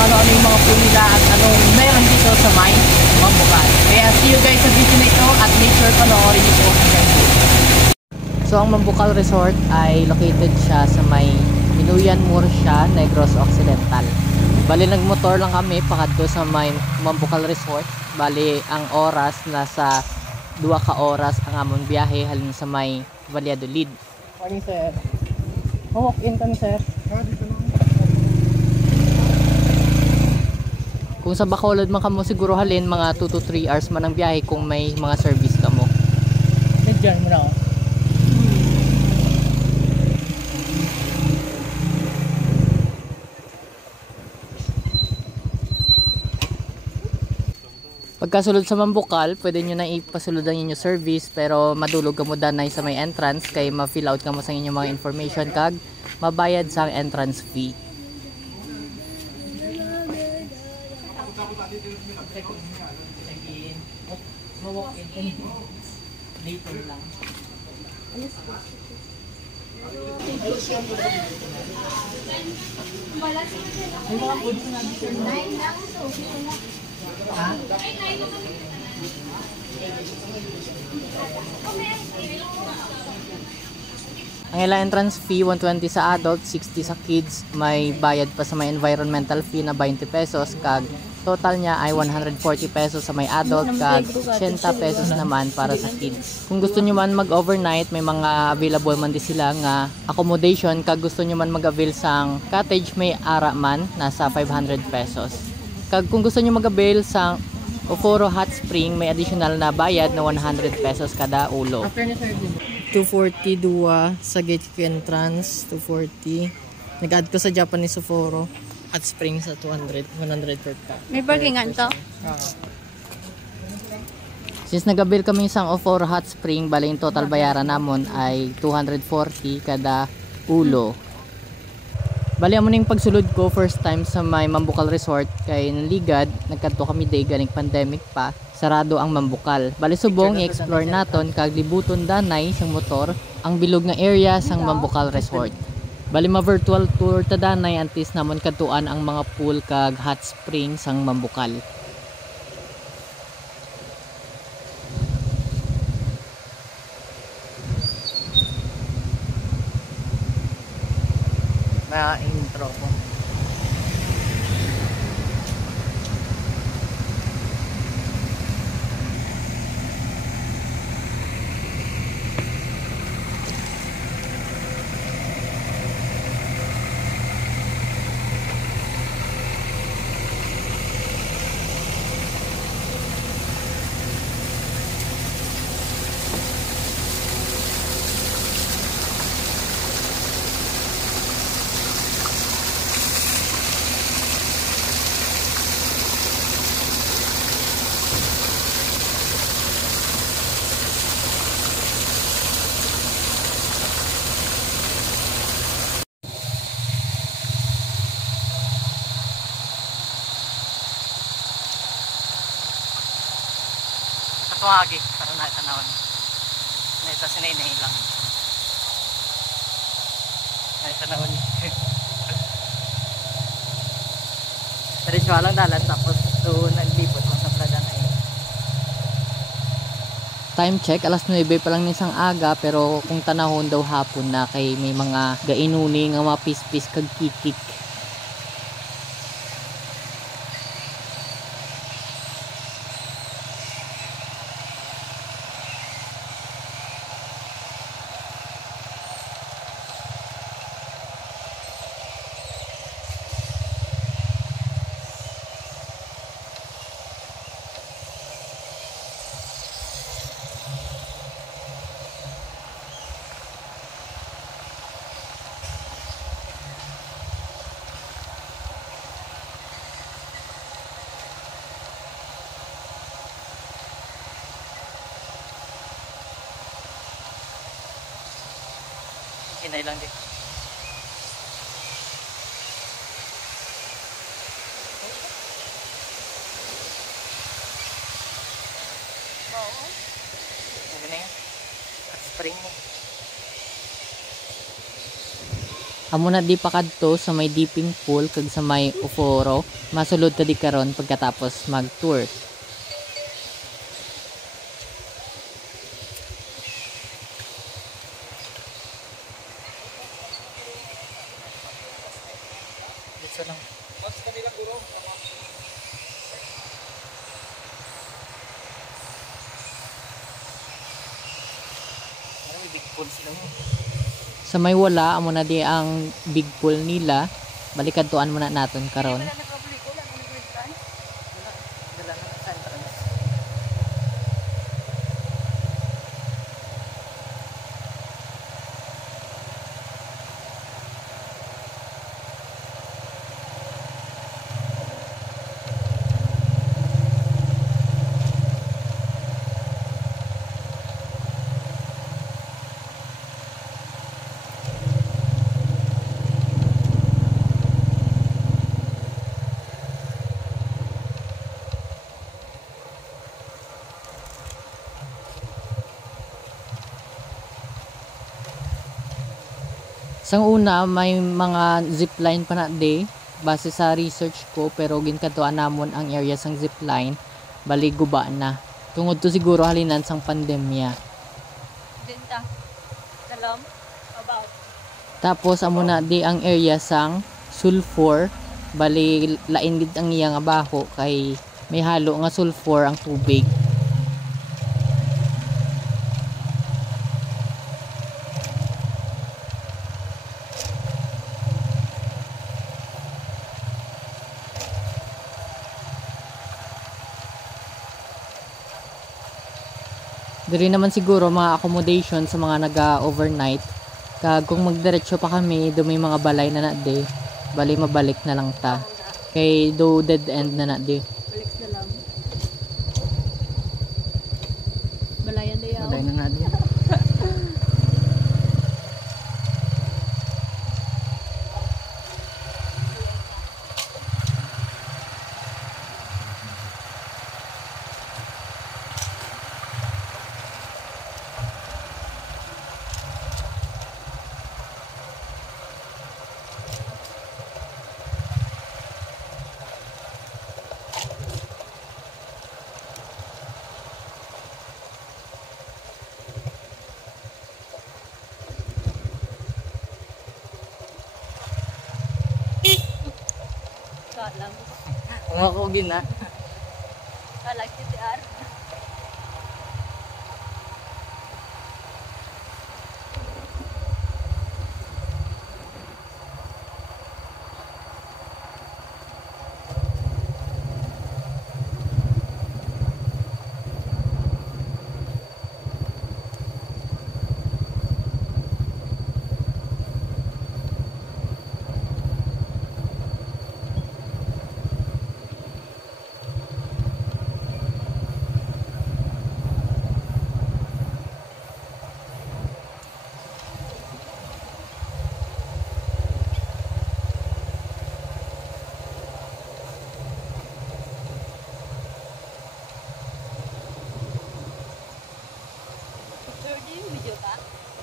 ano-ano yung mga pool nila at anong meron dito sa may Mambucal. Kaya see you guys sa video na ito at make sure panoorin niyo po hanggang dulo. So ang Mambucal Resort ay located siya sa may Binuyan Murcia, Negros Occidental. Bali nagmotor lang kami pakadto sa may Mambucal Resort. Bali ang oras nasa 2 ka oras ang among biyahe halin sa may Valladolid. Morning sir. Walk in kami sir. Dito lang. Kung sa Bacolod man kamo siguro halin mga 2 to 3 hours man ang biyahe kung may mga service kamo. Diyan mo na ako. Pagkasulod sa Mambucal, pwede nyo na ipasulod ang inyong service pero madulog ka mo danay sa may entrance kay ma-fill out ka mo sa inyong mga information kag mabayad sa entrance fee. Ha? Ang ilang entrance fee 120 sa adult, 60 sa kids, may bayad pa sa may environmental fee na 20 pesos kag total niya ay 140 pesos sa may adult kag 80 pesos naman para sa kids. Kung gusto niyo man mag-overnight, may mga available man di sila nga accommodation kag gusto niyo man mag-avail sang cottage may ara man nasa 500 pesos. Kag kung gusto niyo mag-avail sang Oforo Hot Spring, may additional na bayad na 100 pesos kada ulo. 240 duwa sa gate entrance, 240. Nag-add ko sa Japanese Oforo Hot Spring sa 200, 100 per ka. May parkingan to? Since nag-avail kami isang Oforo Hot Spring, bali yung total bayaran namon ay 240 kada ulo. Bali mo ning pagsulod ko first time sa may Mambucal Resort kay naligad nagkadto kami day ganing pandemic pa, sarado ang Mambucal. Bali subong i-explore naton kag libuton danay sang motor ang bilog nga area sang Mambucal Resort. Bali ma virtual tour ta danay antes namon kadtuan ang mga pool kag hot spring sang Mambucal. Na intro ko. Tumagi para na itanawon. Na ito sinay-nay lang. Na itanawon. Diretso lang dalan tapos doon naglibot lang sa plaza na yun. Time check, alas 9 pa lang nisang aga pero kung tanahon daw hapon na kay may mga gainuni nga mapis-pis kag kikik. Hinay lang din. Oo. Ano na yan? At spring mo. Amo na di pa kadto sa may dipping pool kag sa may Uforo, masulod ta di karon pagkatapos mag-tour. Dito lang. Mas kanila guro. Parang big pool sila mo. Sa may wala amo na di ang big pool nila. Balikan tuan muna naton karon. Sang una may mga zipline pa na di base sa research ko, pero ginkadtuan namon ang area sang zipline bali guba na. Tungod to siguro halinan sang pandemya. Dinta. Salam about. Tapos amo na di ang area sang sulfur bali lain gid ang iya nga baho kay may halo nga sulfur ang tubig. Diri naman siguro mga accommodation sa mga naga-overnight. Kag kung magdiretso pa kami, do may mga balay na de, bali mabalik na lang ta. Kay do dead end na de. Balik na lang. Balayan na yaw. Balay na de. Lang. Kung ako gina. Like TTR.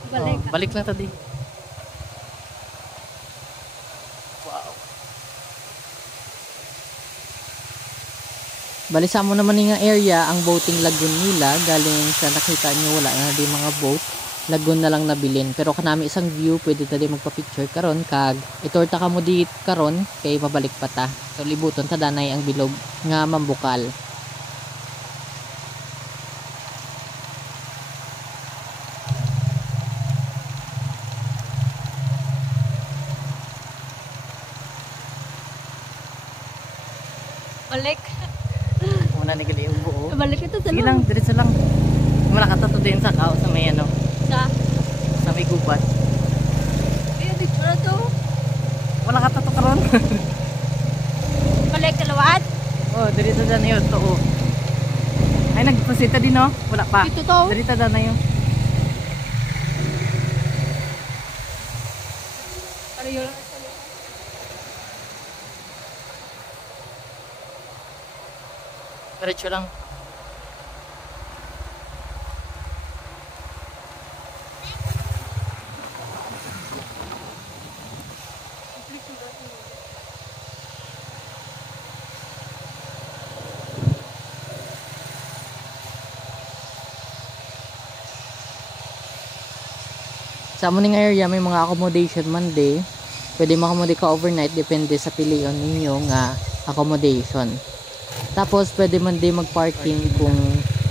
Balik. Balik lang tadi. Wow. Bali sa mo naman nga area ang boating lagoon nila, galing sa nakita niyo wala na di mga boat. Lagoon na lang nabilin, pero kanami isang view pwede tadi magpa-picture karon kag itorta ka mo di karon kay pabalik pa ta. So libuton ta danay ang bilog nga mambukal. Balik. Muna ni gali yung buo. Balik ito sa Sige lang, diretso lang. Wala ka to din sa kao sa may ano, sa may gubat. Ay, dito na to. Wala ka to karon. Balik kalawat. Oh, diretso na yun to. Oh. Ay nagpasita din no? Wala pa. Dito to. Diretso na yun. Ano yun? Diretso lang. Sa amo ning area may mga accommodation man di. Pwede mo-accommodate ka overnight depende sa pilion ninyo nga accommodation. Tapos pwede man di mag-parking kung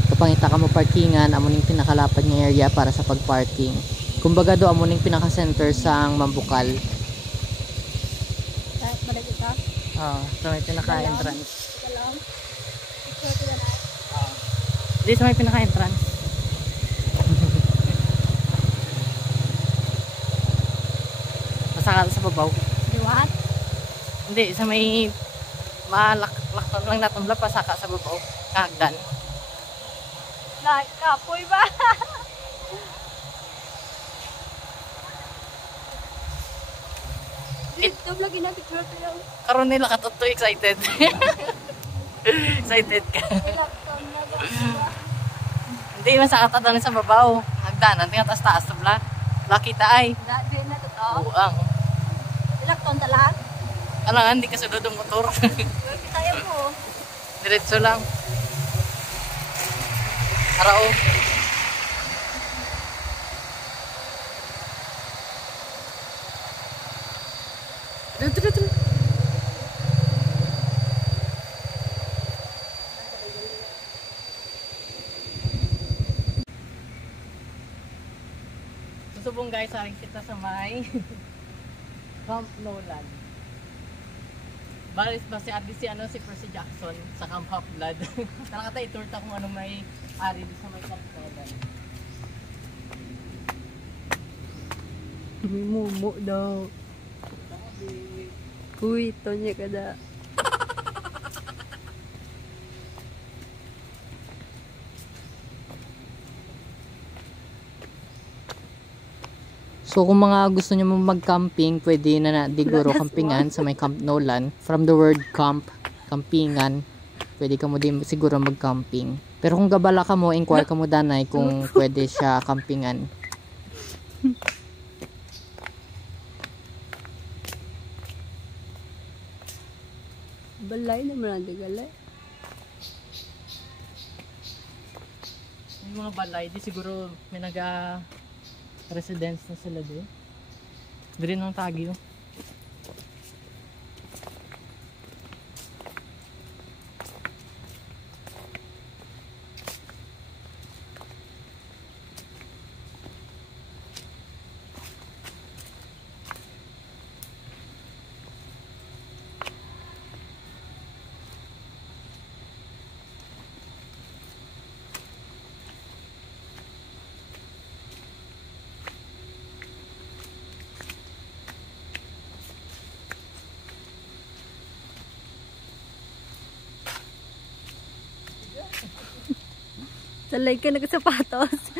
kapangita ka mo parkingan, amo ning pinakalapad nga area para sa pag-parking. Kumbaga do amo ning pinaka-center sa Mambukal. Balik ito. So may pinaka-entrance. Ito lang. Ito ito na. Dito may pinaka-entrance. Masaka sa babaw. Di what? Hindi, sa may malakton lang natumla pasaka sa babaw. Kahagdan. Like, kapoy ba? Ito lagi na picture ko yung Karon nila katuto excited. Excited ka. laptop na ba? Hindi, masaka tatanin sa babaw. Hagdan, tingnan taas-taas tumla. Lakita ay. Dati na to to. Buang. Laptop talag. Alangan, hindi ka sunod ang motor. Pwede tayo mo. Diretso lang. Arao. Tuloy. Susubong guys, haring kita sa may Camp Nolan. Baris ba si Adi si Percy Jackson sa Camp Half-Blood. Tara ka i-tour ta kung ano may ari di sa may Camp Nolan. May mumu daw. Uy, tonya ka da. So kung mga gusto nyo mag-camping, pwede na diguro campingan sa may Camp Nolan. From the word camp, campingan, pwede ka mo din siguro mag-camping. Pero kung gabala ka mo, inquire ka mo danay kung pwede siya campingan. Balay naman ang galay. Yung mga balay, di siguro may residence na sila doon. Dili ng Tagyo. Salay ka nagsapatos.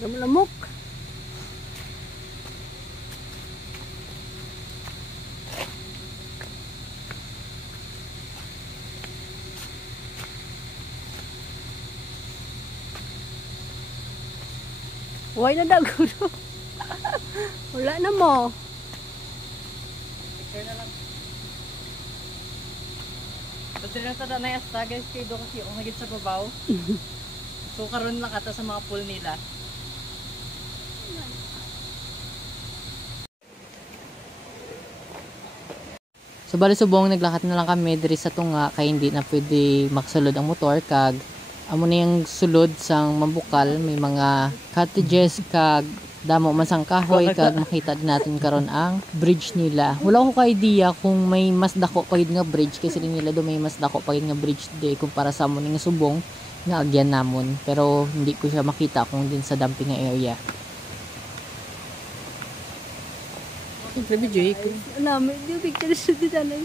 Lamok. Huwag na daw guro. Wala na mo. Picture na lang. Pagdali lang sa danay asta guys, kayo doon kasi yung hagit sa babaw. So karon lang ata sa mga pool nila. So bali subong naglakat na lang kami diri sa tunga kay hindi na pwede maksulod ang motor kag amo na yung sulod sang Mambukal, may mga cottages kag damo man sang kahoy kag makita din natin karon ang bridge nila. Wala ko ka idea kung may mas dako pa gid nga bridge kasi nila do may mas dako pa gid nga bridge di kumpara sa amo nga subong nga agyan namon, pero hindi ko siya makita kung din sa dumping nga area. Siyempre, video ko. Namin, di picture siya di tanay.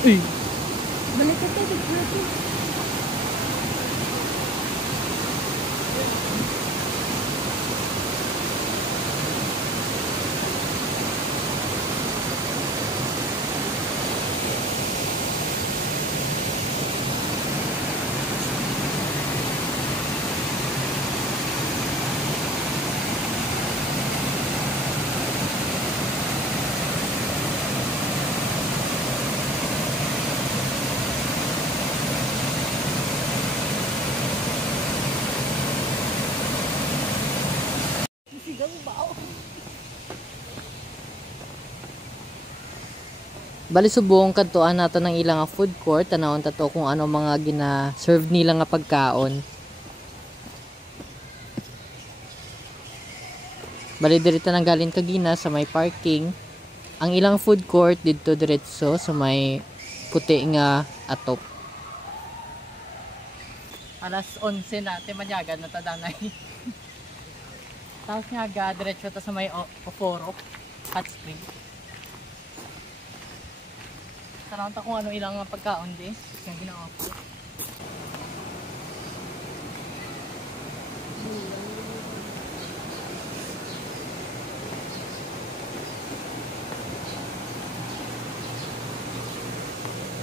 Uy! Balik ka tayo, natin. Sigaw ba ako? Bali subong kadtuan nato ng ilang nga food court, tanawon ta to kung ano mga gina-serve nila nga pagkaon. Bali diri ta nanggaling kagina sa may parking. Ang ilang food court didto diretso sa may puti nga atop. Alas 11 na, manyagan na ta danay. Tapos nga diretso ta sa may Oforo, Hot Spring. Tanawon ta kung ano ilang nga pagkaon di, yung gina-offer.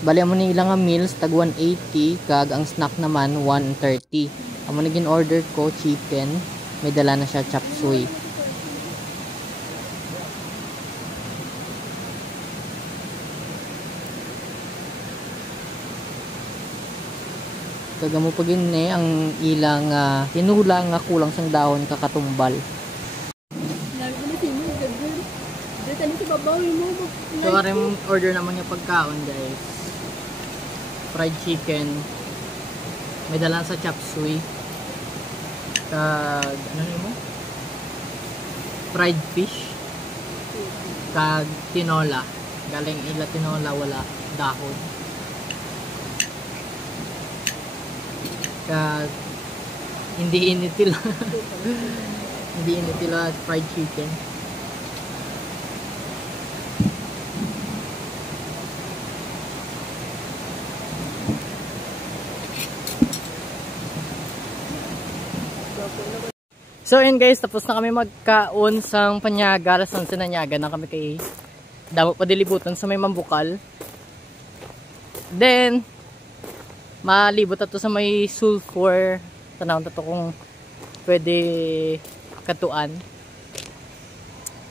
Bali amo ni ilang nga meals tag 180 kag ang snack naman 130. Amo ni gin-order ko chicken, may dala na siya chop suey. Kaga mo pag ni ang ilang tinula nga kulang sang dahon kakatumbal. Lagi ko na sino, gagawin. Dito na sa babaw mo. So aring order naman yung pagkaon guys. Fried chicken, may dala sa chop suey. Kag ano mo? Fried fish. Kag tinola. Galing ila tinola wala dahon. Kag hindi initila. Hindi initila fried chicken. So yun guys, tapos na kami magkaon sang Panyaga, alas 11 na nyaga na kami kay damo pa dilibutan sa may Mambukal. Then malibot ato sa may Sulphur, tanawon to kung pwede katuan.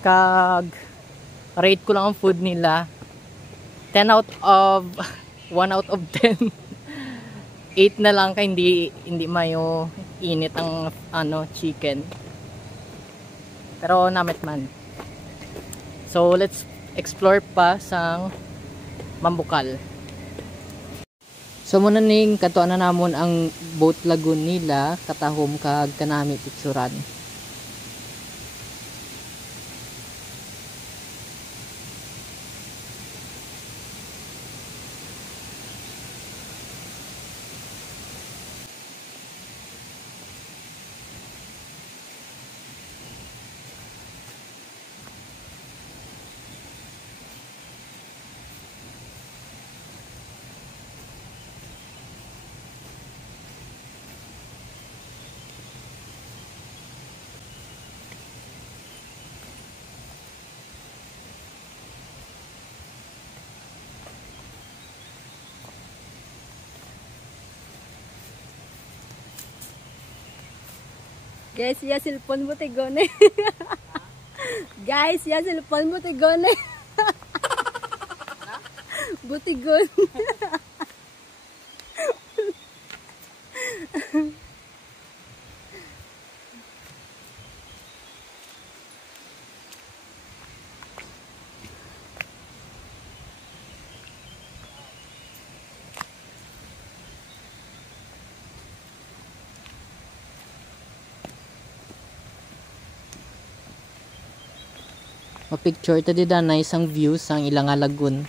Kag rate ko lang ang food nila 10 out of 1 out of 10. 8 na lang kay hindi mayo init ang chicken. Pero namit man. So let's explore pa sang Mambukal. So muna ning katuan na namon ang boat lagoon nila, katahom kag kanami picturan. Guys, ya cellphone mo tigone. Guys, ya cellphone mo tigone. Butigon. Ma-picture ta di na isang view sang ilang nga lagoon.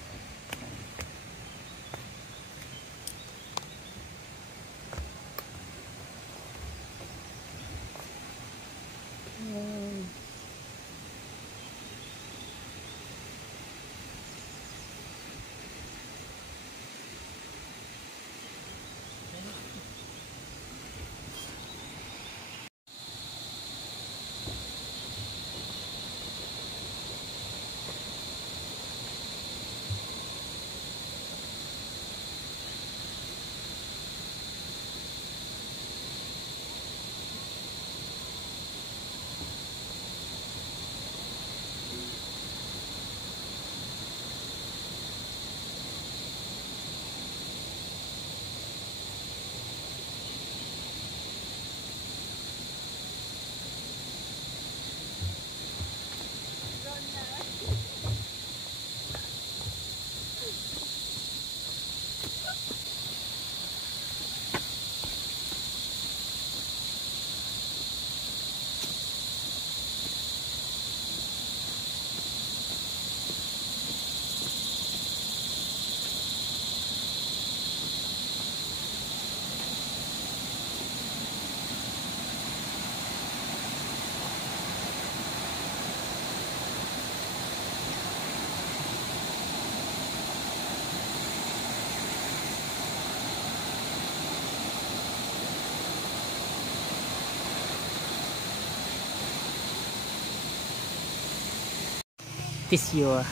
Tissue.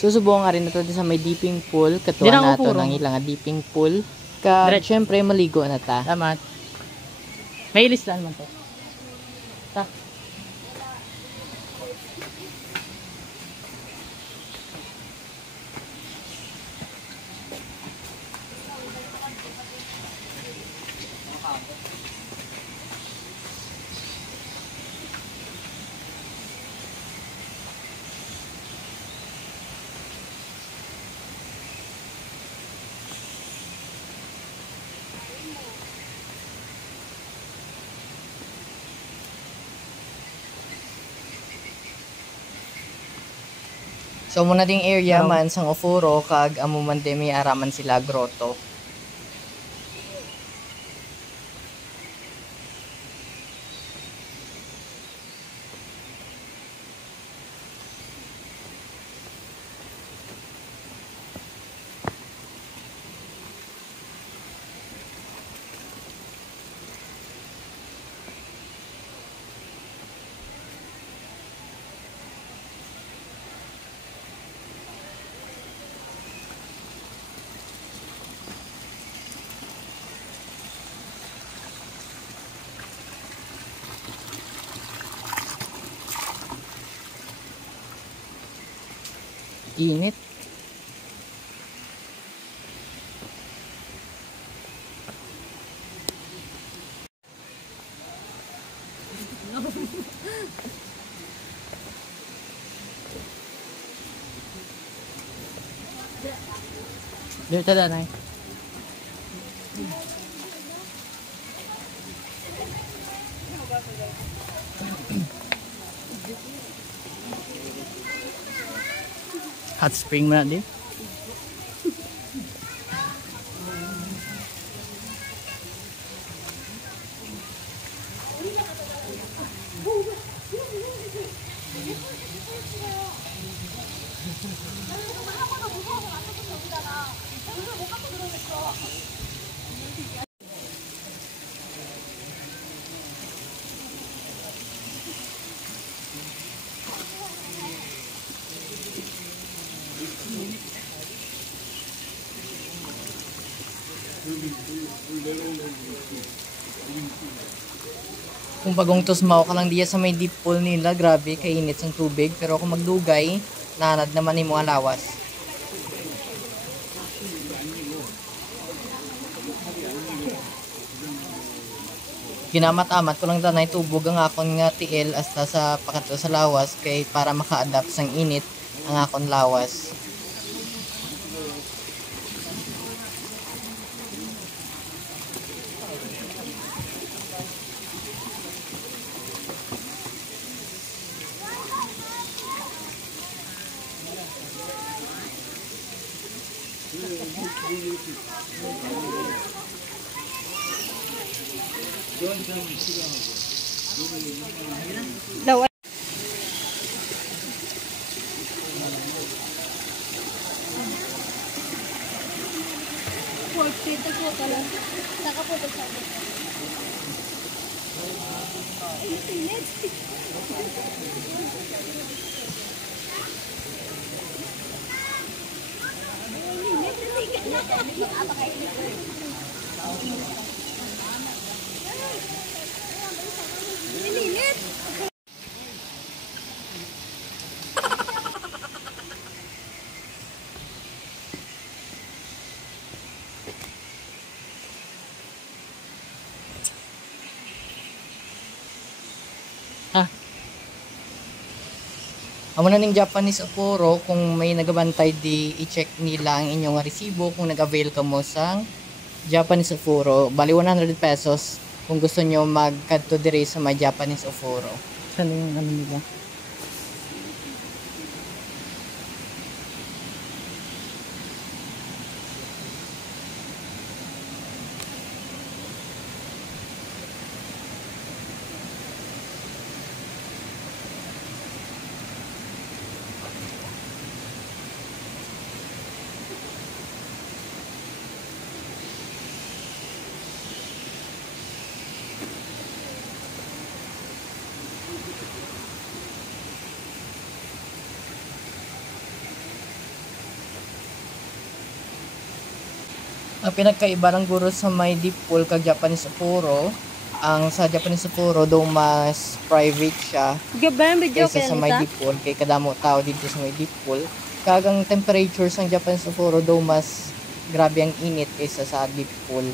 Susubukan nga rin na to sa may dipping pool. Katuwa na to ng ilang dipping pool. Siyempre, maligo na ta. Tama. May ilistan man to. Ta. So muna ding area man sang Ofuro kag amo man din may araman sila grotto. Init. Dito na na. Hot spring mo na din. Kung bagong tusmaw ka lang diya sa may deep pool nila, grabe, kainit ang tubig. Pero kung magdugay, nanad naman ni mo alawas. Ginamat-amat ko lang danay tubog ang akon nga tiil hasta sa pakato sa lawas kay para maka-adapt sang init ang akon lawas. Daw Amo na ning Japanese Ofuro, kung may nagabantay di i-check nila ang inyong resibo kung nag-avail ka mo sa Japanese Ofuro. Bali 100 pesos kung gusto nyo mag-kadto diri sa may Japanese Ofuro. Saan yung ano nila? Ang pinagkaiba ng guro sa may deep pool kag Japanese Oporo, ang sa Japanese Oporo do mas private siya Gabayan video kaysa sa may deep pool, kay kadamo tao dito sa may deep pool. Kagang temperature sa Japanese Oporo do mas grabe ang init kaysa sa deep pool.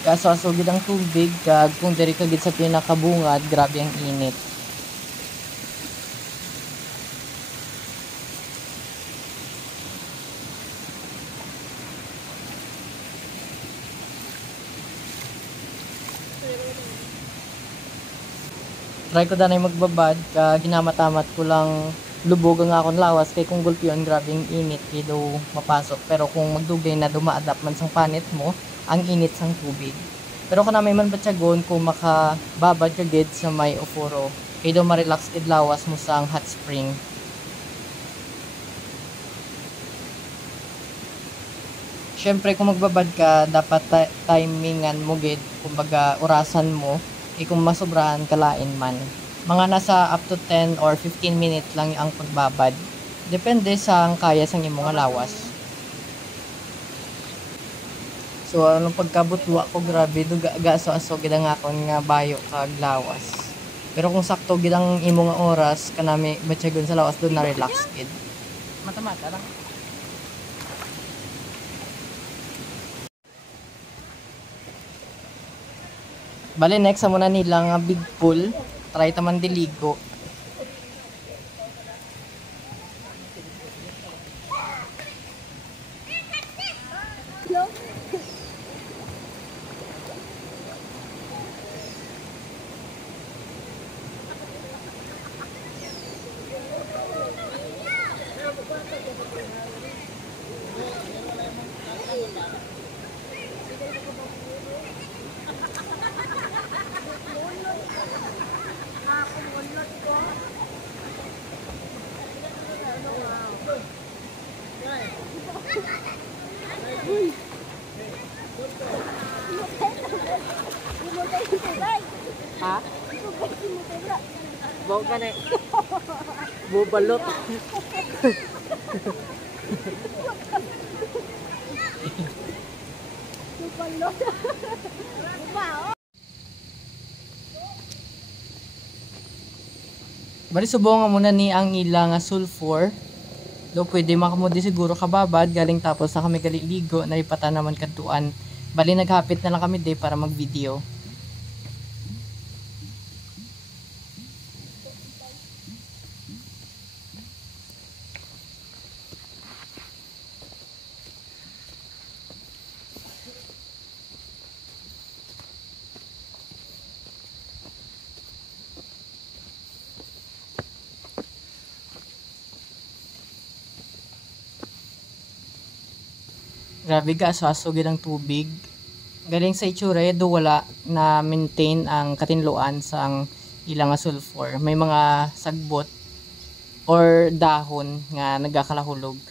Kaso asugid ang tubig kag kung diri ka gid sa pinakabungad, grabe ang init. Try ko danay magbabad kag ginamatamat ko lang lubog ang akong lawas kay kung gulpiyon grabe ang init kay daw mapasok, pero kung magdugay na dumaadapt man sang panit mo ang init sang tubig. Pero kana may man batyagon kung makababad ka gid sa may Oporo kay daw ma-relax gid lawas mo sang hot spring. Syempre kung magbabad ka dapat timingan mo gid, kumbaga orasan mo, kung masobrahan kalain man. Mga nasa up to 10 or 15 minutes lang ang pagbabad. Depende sa kaya sang imong lawas. So anong pagkabutwa ko grabe duga gaso-aso gid ang akon nga bayo kag lawas. Pero kung sakto gid ang imong oras kanami batyagon sa lawas do na relax gid. Mata-mata lang. Bale next amo na nila nga big pool. Try taman diligo. Ha? Bawa ka na. Bubalot. Bubalot. Bali subong nga muna ni ang ilang sulfur. Do pwede makamudi siguro kababad galing tapos na kami galiligo naripatan naman kantuan. Bali naghapit na lang kami day para mag-video. Grabe ka, aso-aso gid ang tubig. Galing sa itsura, do wala na maintain ang katinluan sa ang ilang sulfur. May mga sagbot or dahon nga nagakalahulog.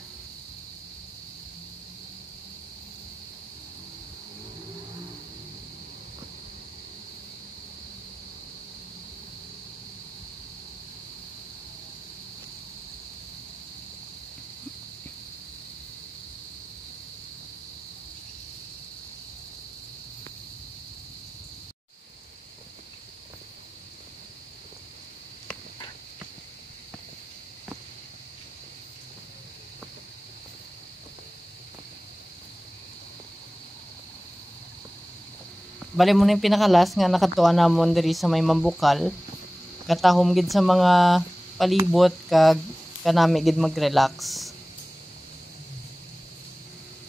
Bali mo na yung pinakalas nga nakatuan namon diri sa may mambukal. Katahom gid sa mga palibot kag kanami gid mag-relax.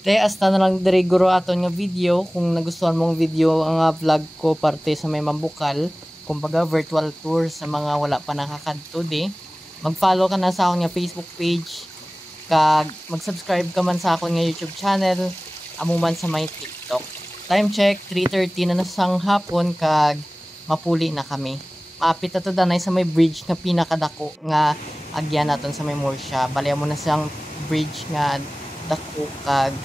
Te hasta na lang diri guro aton nga video. Kung nagustuhan mong video ang vlog ko parte sa may mambukal, kumbaga virtual tour sa mga wala pa nakakadto di. Mag-follow ka na sa akong nga Facebook page kag mag-subscribe ka man sa akong nga YouTube channel, amo man sa may TikTok. Time check 3:30 na sang hapon kag mapuli na kami. Apit ato danay sa may bridge nga pinakadako nga agyan naton sa may Murcia. Bali mo na siyang bridge nga dako kag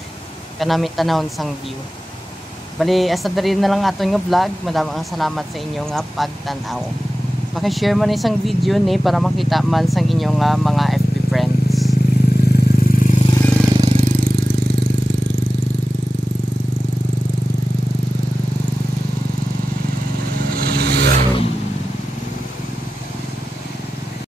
kanami tanawon sang view. Bali asa diri na lang aton nga vlog. Madaming salamat sa inyo nga pagtan-aw. Paki-share man isang video ni para makita man sang inyong mga